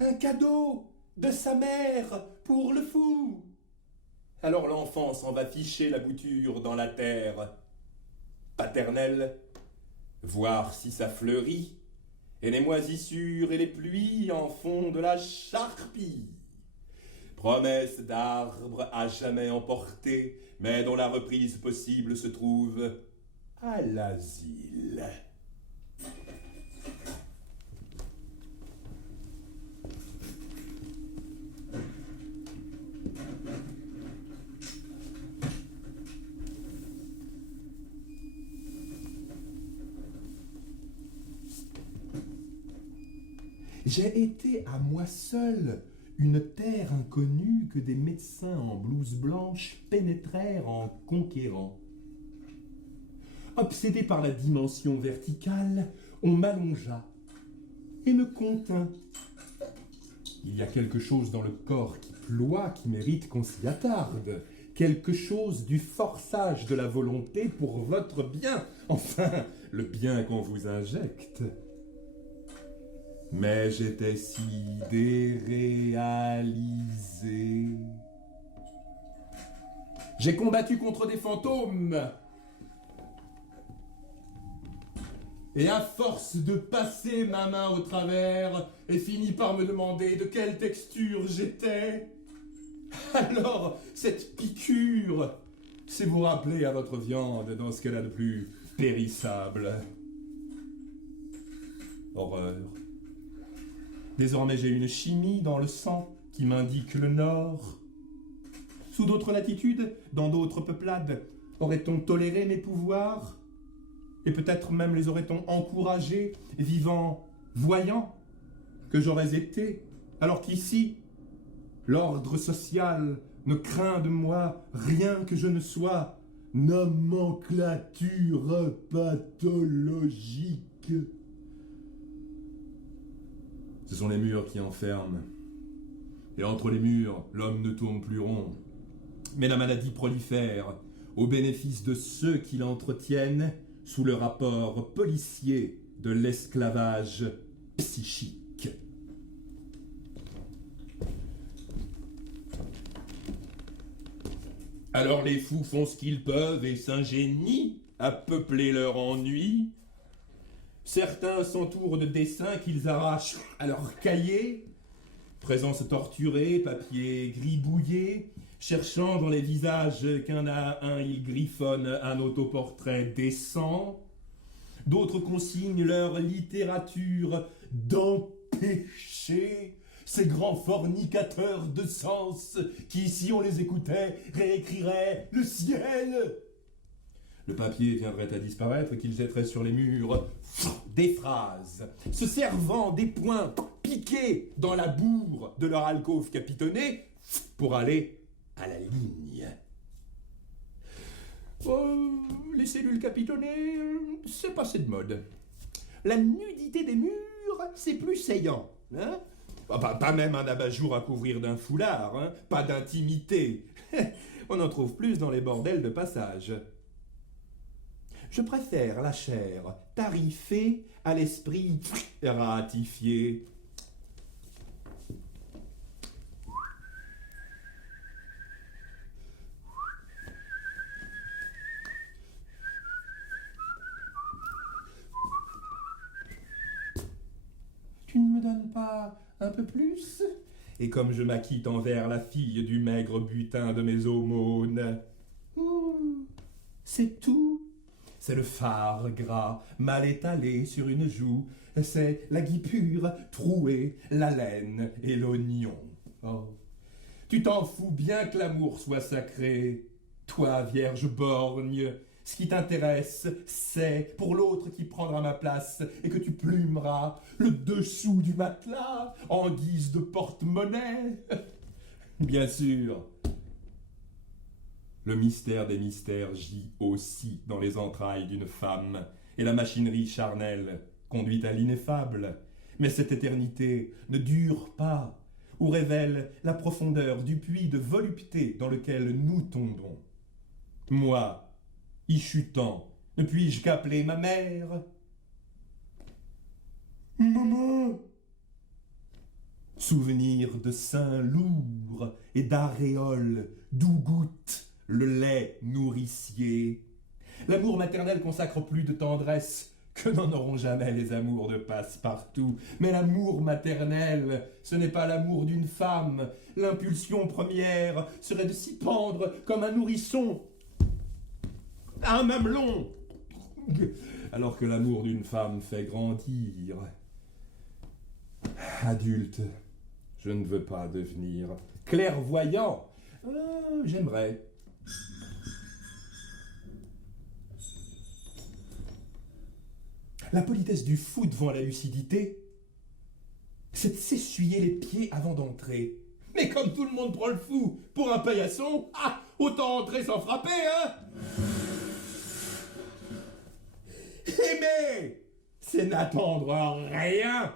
un cadeau de sa mère pour le fou. Alors l'enfant s'en va ficher la bouture dans la terre paternelle, voir si ça fleurit, et les moisissures et les pluies en font de la charpie. Promesse d'arbre à jamais emporté, mais dont la reprise possible se trouve à l'asile. J'ai été à moi seul une terre inconnue que des médecins en blouse blanche pénétrèrent en conquérant. Obsédé par la dimension verticale, on m'allongea et me contint. Il y a quelque chose dans le corps qui ploie, qui mérite qu'on s'y attarde. Quelque chose du forçage de la volonté pour votre bien. Enfin, le bien qu'on vous injecte. Mais j'étais si déréalisé. J'ai combattu contre des fantômes. Et à force de passer ma main au travers, et fini par me demander de quelle texture j'étais. Alors, cette piqûre, c'est vous rappeler à votre viande dans ce qu'elle a de plus périssable. Horreur. Désormais, j'ai une chimie dans le sang qui m'indique le nord. Sous d'autres latitudes, dans d'autres peuplades, aurait-on toléré mes pouvoirs ? Et peut-être même les aurait-on encouragés, vivants, voyants, que j'aurais été, alors qu'ici, l'ordre social ne craint de moi rien que je ne sois nomenclature pathologique. Ce sont les murs qui enferment. Et entre les murs, l'homme ne tourne plus rond. Mais la maladie prolifère au bénéfice de ceux qui l'entretiennent sous le rapport policier de l'esclavage psychique. Alors les fous font ce qu'ils peuvent et s'ingénient à peupler leur ennui. Certains s'entourent de dessins qu'ils arrachent à leurs cahiers, présence torturée, papier gribouillé, cherchant dans les visages qu'un à un ils griffonnent un autoportrait décent. D'autres consignent leur littérature d'empêcher ces grands fornicateurs de sens qui, si on les écoutait, réécriraient le ciel. Le papier viendrait à disparaître, qu'ils jetteraient sur les murs des phrases, se servant des points piqués dans la bourre de leur alcôve capitonnée pour aller à la ligne. Oh, les cellules capitonnées, c'est passé de mode. La nudité des murs, c'est plus saillant. Hein? Pas même un abat-jour à couvrir d'un foulard, hein. Pas d'intimité. On en trouve plus dans les bordels de passage. Je préfère la chair tarifée à l'esprit ratifié. Tu ne me donnes pas un peu plus? Et comme je m'acquitte envers la fille du maigre butin de mes aumônes, C'est tout? c'est le fard gras mal étalé sur une joue, c'est la guipure trouée, la laine et l'oignon. Oh. Tu t'en fous bien que l'amour soit sacré, toi, vierge borgne. Ce qui t'intéresse, c'est, pour l'autre qui prendra ma place et que tu plumeras, le dessous du matelas en guise de porte-monnaie. Bien sûr. Le mystère des mystères gît aussi dans les entrailles d'une femme, et la machinerie charnelle conduit à l'ineffable. Mais cette éternité ne dure pas, ou révèle la profondeur du puits de volupté dans lequel nous tombons. Moi, y chutant, ne puis-je qu'appeler ma mère? Maman! Souvenir de seins lourds et d'aréoles d'où goûte le lait nourricier. L'amour maternel consacre plus de tendresse que n'en auront jamais les amours de passe-partout. Mais l'amour maternel, ce n'est pas l'amour d'une femme. L'impulsion première serait de s'y pendre comme un nourrisson à un mamelon, alors que l'amour d'une femme fait grandir. Adulte, je ne veux pas devenir clairvoyant. J'aimerais. La politesse du fou devant la lucidité, c'est de s'essuyer les pieds avant d'entrer. Mais comme tout le monde prend le fou pour un paillasson, autant entrer sans frapper, hein? Aimer, c'est n'attendre rien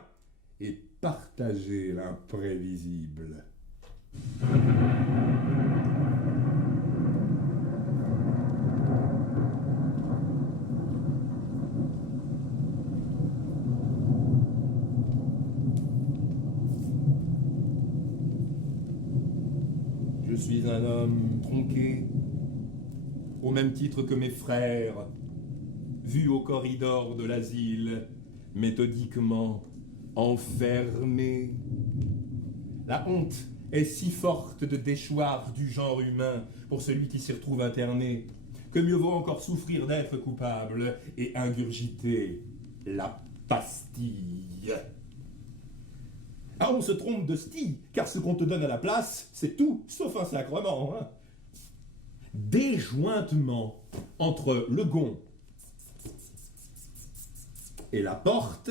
et partager l'imprévisible. Je suis un homme tronqué, au même titre que mes frères, vu au corridor de l'asile, méthodiquement enfermé. La honte est si forte de déchoir du genre humain pour celui qui s'y retrouve interné, que mieux vaut encore souffrir d'être coupable et ingurgiter la pastille. On se trompe de style, car ce qu'on te donne à la place, c'est tout, sauf un sacrement. Hein. Déjointement entre le gond et la porte.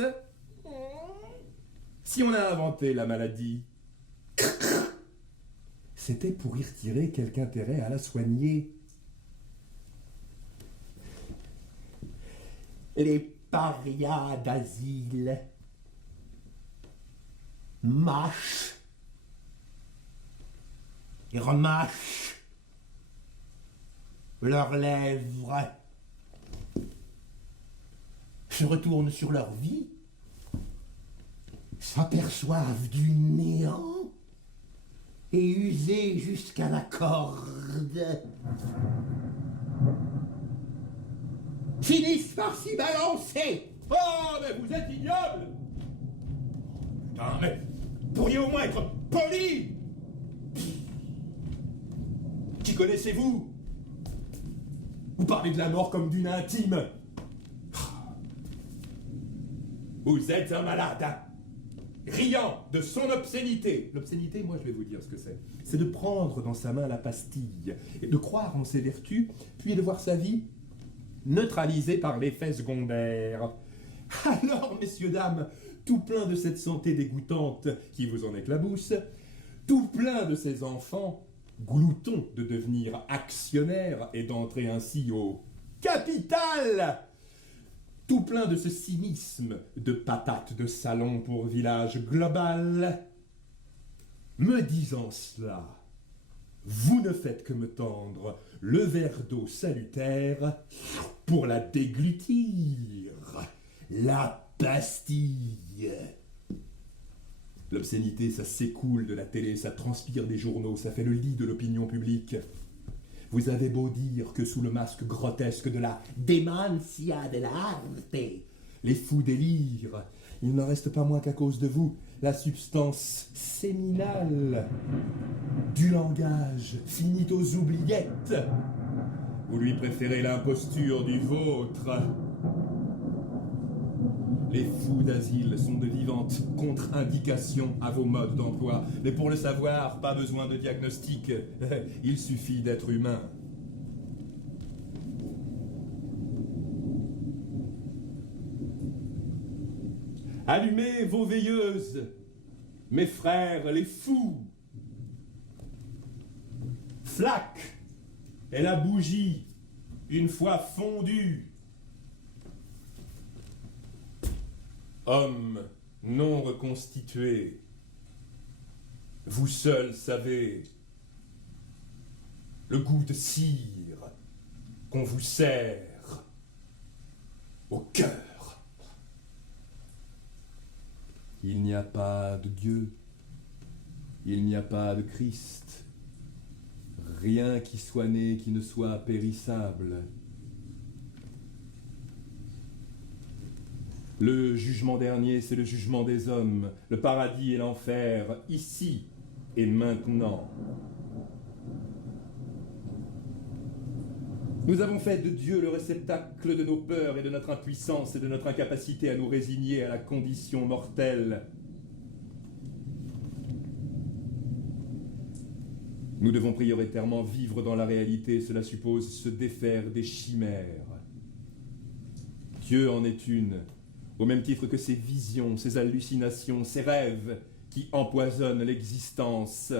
Si on a inventé la maladie, c'était pour y retirer quelque intérêt à la soigner. Les parias d'asile mâchent et remâchent leurs lèvres, se retournent sur leur vie, s'aperçoivent du néant et usés jusqu'à la corde, finissent par s'y balancer. Oh, mais vous êtes ignoble! Putain, mais pourriez au moins être poli! Qui connaissez-vous? Vous parlez de la mort comme d'une intime. Vous êtes un malade, hein? Riant de son obscénité. L'obscénité, moi je vais vous dire ce que c'est. C'est de prendre dans sa main la pastille et de croire en ses vertus, puis de voir sa vie neutralisée par l'effet secondaire. Alors, messieurs, dames, tout plein de cette santé dégoûtante qui vous en éclabousse, tout plein de ces enfants, gloutons de devenir actionnaires et d'entrer ainsi au capital, tout plein de ce cynisme de patates de salon pour village global, Me disant cela, vous ne faites que me tendre le verre d'eau salutaire pour la déglutir. La pastille. L'obscénité, ça s'écoule de la télé, ça transpire des journaux, ça fait le lit de l'opinion publique. Vous avez beau dire que sous le masque grotesque de la demencia dell'arte, les fous délirent, il n'en reste pas moins qu'à cause de vous, la substance séminale du langage finit aux oubliettes. Vous lui préférez l'imposture du vôtre. Les fous d'asile sont de vivantes contre-indications à vos modes d'emploi. Mais pour le savoir, pas besoin de diagnostic. Il suffit d'être humain. Allumez vos veilleuses, mes frères les fous. Flac est la bougie, une fois fondue. Homme non reconstitué, vous seul savez le goût de cire qu'on vous sert au cœur. Il n'y a pas de Dieu, il n'y a pas de Christ, rien qui soit né qui ne soit périssable. Le jugement dernier, c'est le jugement des hommes, le paradis et l'enfer, ici et maintenant. Nous avons fait de Dieu le réceptacle de nos peurs et de notre impuissance et de notre incapacité à nous résigner à la condition mortelle. Nous devons prioritairement vivre dans la réalité, cela suppose se défaire des chimères. Dieu en est une, au même titre que ces visions, ces hallucinations, ces rêves qui empoisonnent l'existence.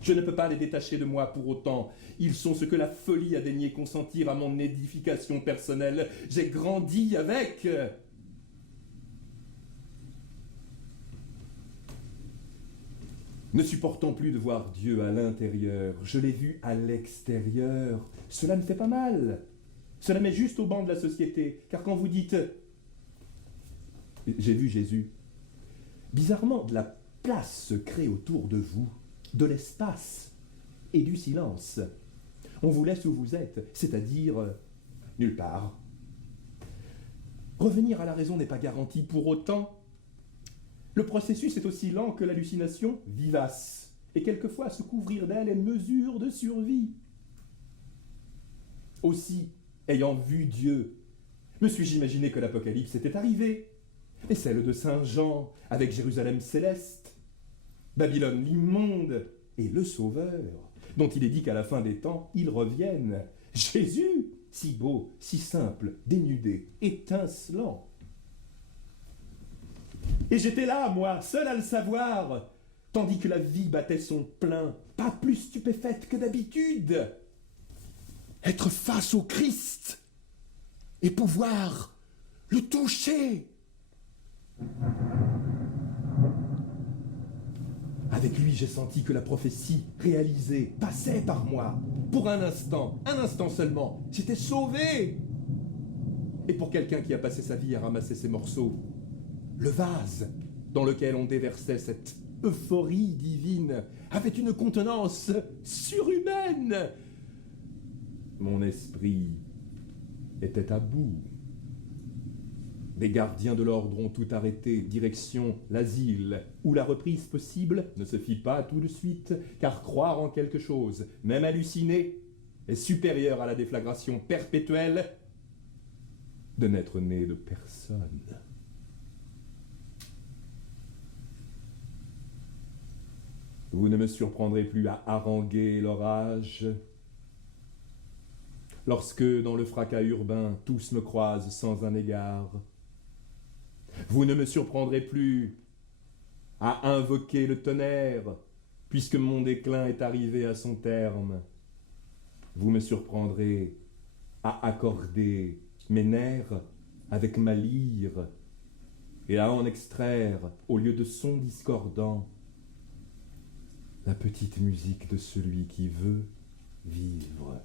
Je ne peux pas les détacher de moi pour autant. Ils sont ce que la folie a daigné consentir à mon édification personnelle. J'ai grandi avec. Ne supportons plus de voir Dieu à l'intérieur. Je l'ai vu à l'extérieur. Cela ne fait pas mal. Cela met juste au banc de la société. Car quand vous dites « J'ai vu Jésus », bizarrement, de la place se crée autour de vous, de l'espace et du silence. On vous laisse où vous êtes, c'est-à-dire nulle part. Revenir à la raison n'est pas garanti pour autant. Le processus est aussi lent que l'hallucination vivace, et quelquefois se couvrir d'elle est mesure de survie. Aussi, ayant vu Dieu, me suis-je imaginé que l'Apocalypse était arrivé, et celle de Saint Jean, avec Jérusalem céleste, Babylone l'immonde, et le Sauveur, dont il est dit qu'à la fin des temps, il revienne. Jésus, si beau, si simple, dénudé, étincelant. Et j'étais là, moi, seul à le savoir, tandis que la vie battait son plein, pas plus stupéfaite que d'habitude. Être face au Christ et pouvoir le toucher. Avec lui, j'ai senti que la prophétie réalisée passait par moi. Pour un instant seulement, j'étais sauvé. Et pour quelqu'un qui a passé sa vie à ramasser ses morceaux, le vase dans lequel on déversait cette euphorie divine avait une contenance surhumaine. Mon esprit était à bout. Les gardiens de l'ordre ont tout arrêté, direction l'asile, où la reprise possible ne se fit pas tout de suite, car croire en quelque chose, même halluciné, est supérieur à la déflagration perpétuelle de n'être né de personne. Vous ne me surprendrez plus à haranguer l'orage, lorsque, dans le fracas urbain, tous me croisent sans un égard. Vous ne me surprendrez plus à invoquer le tonnerre, puisque mon déclin est arrivé à son terme. Vous me surprendrez à accorder mes nerfs avec ma lyre, et à en extraire, au lieu de sons discordants, la petite musique de celui qui veut vivre.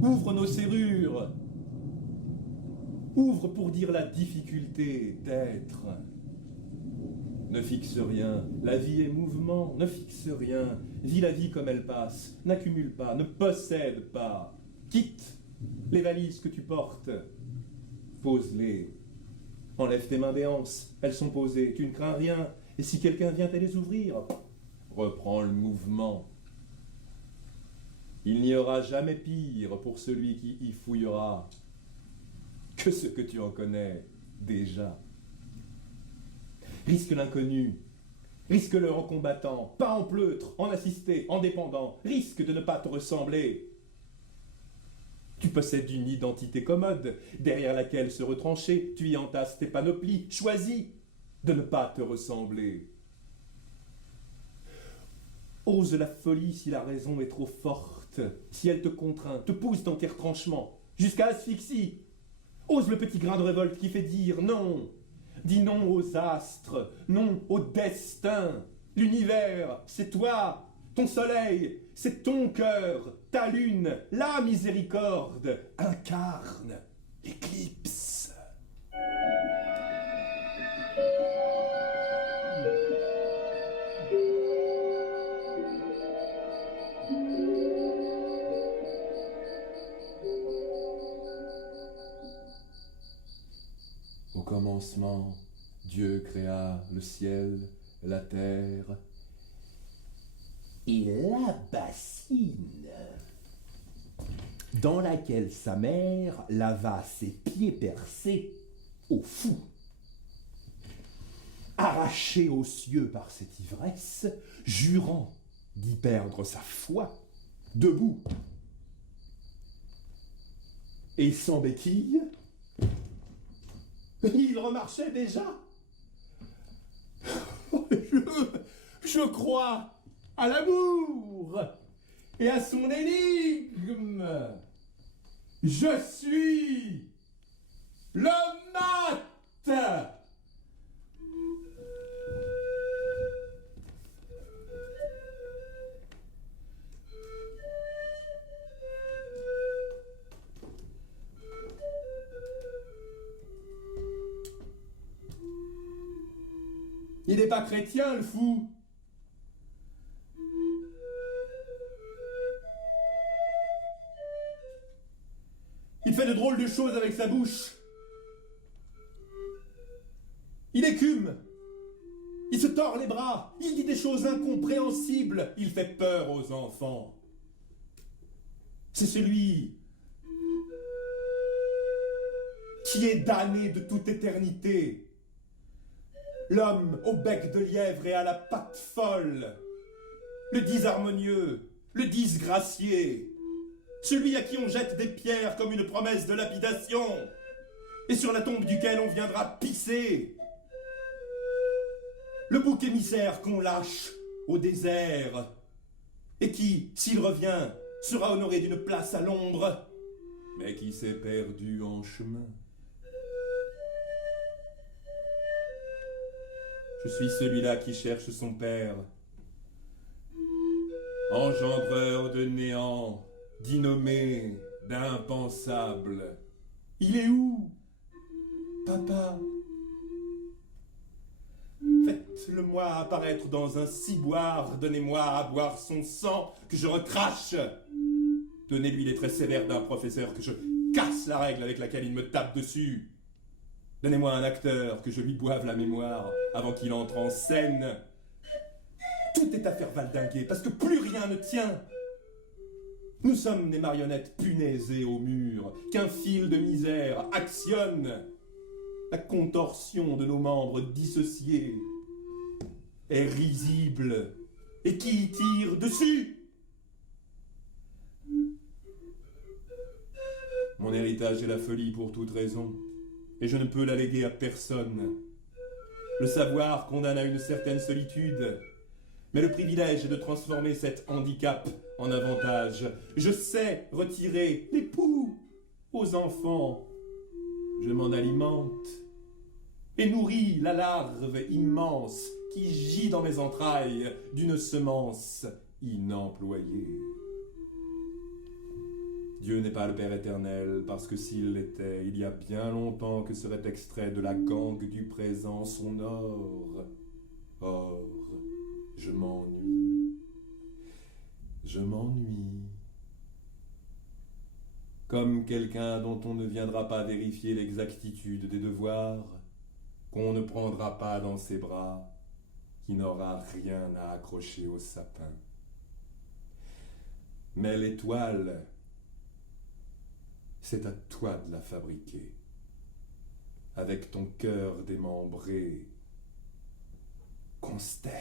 Ouvre nos serrures. Ouvre pour dire la difficulté d'être. Ne fixe rien, la vie est mouvement, ne fixe rien, vis la vie comme elle passe, n'accumule pas, ne possède pas, quitte les valises que tu portes, pose-les, enlève tes mains des anses, elles sont posées, tu ne crains rien, et si quelqu'un vient à les ouvrir, reprends le mouvement. Il n'y aura jamais pire pour celui qui y fouillera que ce que tu en connais déjà. Risque l'inconnu, risque-le en combattant, pas en pleutre, en assisté, en dépendant, risque de ne pas te ressembler. Tu possèdes une identité commode, derrière laquelle se retrancher, tu y entasses tes panoplies, choisis de ne pas te ressembler. Ose la folie si la raison est trop forte, si elle te contraint, te pousse dans tes retranchements, jusqu'à asphyxie. Ose le petit grain de révolte qui fait dire non. Dis non aux astres, non au destin. L'univers, c'est toi. Ton soleil, c'est ton cœur. Ta lune, la miséricorde, incarne l'éclipse. Au commencement, Dieu créa le ciel, la terre et la bassine, dans laquelle sa mère lava ses pieds percés au fou. Arraché aux cieux par cette ivresse, jurant d'y perdre sa foi, debout et sans béquille, il remarchait déjà. Je crois à l'amour et à son énigme. Je suis le mat. Il n'est pas chrétien, le fou. Il fait de drôles de choses avec sa bouche. Il écume. Il se tord les bras. Il dit des choses incompréhensibles. Il fait peur aux enfants. C'est celui qui est damné de toute éternité. L'homme au bec de lièvre et à la patte folle, le disharmonieux, le disgracié, celui à qui on jette des pierres comme une promesse de lapidation, et sur la tombe duquel on viendra pisser, le bouc émissaire qu'on lâche au désert, et qui, s'il revient, sera honoré d'une place à l'ombre, mais qui s'est perdu en chemin. Je suis celui-là qui cherche son père, engendreur de néant, d'innommé, d'impensable. Il est où, papa? Faites-le-moi apparaître dans un ciboire, donnez-moi à boire son sang, que je recrache. Donnez-lui les traits sévères d'un professeur, que je casse la règle avec laquelle il me tape dessus. Donnez-moi un acteur, que je lui boive la mémoire avant qu'il entre en scène. Tout est à faire valdinguer, parce que plus rien ne tient. Nous sommes des marionnettes punaisées au mur, qu'un fil de misère actionne. La contorsion de nos membres dissociés est risible. Et qui tire dessus? Mon héritage est la folie pour toute raison. Et je ne peux l'alléguer à personne. Le savoir condamne à une certaine solitude. mais le privilège est de transformer cet handicap en avantage. Je sais retirer les poux aux enfants. Je m'en alimente et nourris la larve immense qui gît dans mes entrailles d'une semence inemployée. Dieu n'est pas le Père éternel, parce que s'il l'était, il y a bien longtemps que serait extrait de la gangue du présent son or. Or, je m'ennuie. Je m'ennuie. Comme quelqu'un dont on ne viendra pas vérifier l'exactitude des devoirs, qu'on ne prendra pas dans ses bras, qui n'aura rien à accrocher au sapin. Mais l'étoile, c'est à toi de la fabriquer, avec ton cœur démembré, constelle.